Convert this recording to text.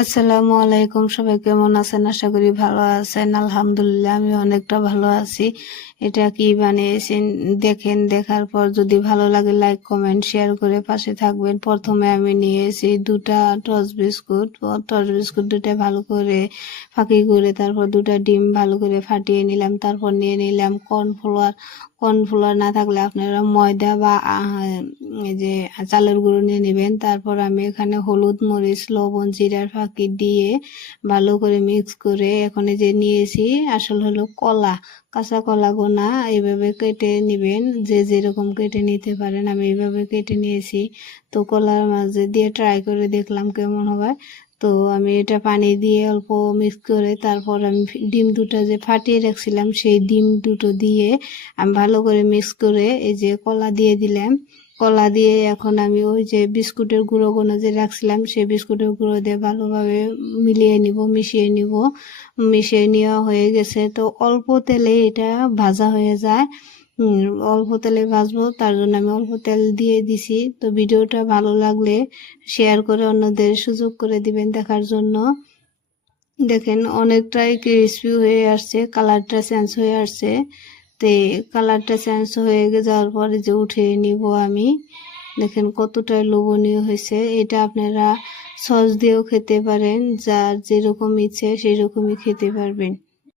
আসসালামু আলাইকুম, সবাই কেমন আছেন? আশা করি ভালো আছেন। আলহামদুলিল্লাহ আমি অনেকটা ভালো আছি। এটা কি বানিয়েছেন দেখেন, দেখার পর যদি ভালো লাগে লাইক কমেন্ট শেয়ার করে পাশে থাকবেন। প্রথমে আমি নিয়েছি দুটা টস বিস্কুট দুটা ভালো করে ফাঁকি করে, তারপর দুটা ডিম ভালো করে ফাটিয়ে নিলাম। তারপর নিয়ে নিলাম কর্নফ্লাওয়ার না থাকলে আপনারা ময়দা বা এই যে চালের গুঁড়ো নিয়ে নেবেন। তারপর আমি এখানে হলুদ, মরিচ, লবণ, জিরার ফাঁকি দিয়ে ভালো করে মিক্স করে এখন এই যে নিয়েছি আসল হলো কলা, কাঁচা কলা গোনা এইভাবে কেটে নেবেন, যে যেরকম কেটে নিতে পারেন। আমি এইভাবে কেটে নিয়েছি। তো কলার মাঝে দিয়ে ট্রাই করে দেখলাম কেমন হবে। তো আমি এটা পানি দিয়ে অল্প মিক্স করে তারপর আমি ডিম দুটো যে ফাটিয়ে রাখছিলাম সেই ডিম দুটো দিয়ে আমি ভালো করে মিক্স করে এই যে কলা দিয়ে দিলাম। কলা দিয়ে এখন আমি ওই যে বিস্কুটের গুঁড়োগুলো যে রাখছিলাম সেই বিস্কুটের গুঁড়ো দিয়ে ভালোভাবে মিশিয়ে নেওয়া হয়ে গেছে। তো অল্প তেলে এটা ভাজা হয়ে যায়। অল্প তেলে ভাজবো, তার জন্য আমি অল্প তেল দিয়ে দিছি। তো ভিডিওটা ভালো লাগলে শেয়ার করে অন্যদের সুযোগ করে দিবেন দেখার জন্য। দেখেন অনেকটাই ক্রিস্পি হয়ে আসছে, কালারটা চেঞ্জ হয়ে আসছে। তে কালারটা চেঞ্জ হয়ে যাওয়ার পরে যে উঠিয়ে নিব আমি। দেখেন কতটা লোভনীয় হয়েছে। এটা আপনারা সস দিয়েও খেতে পারেন, যার যেরকম ইচ্ছে সেরকমই খেতে পারবেন।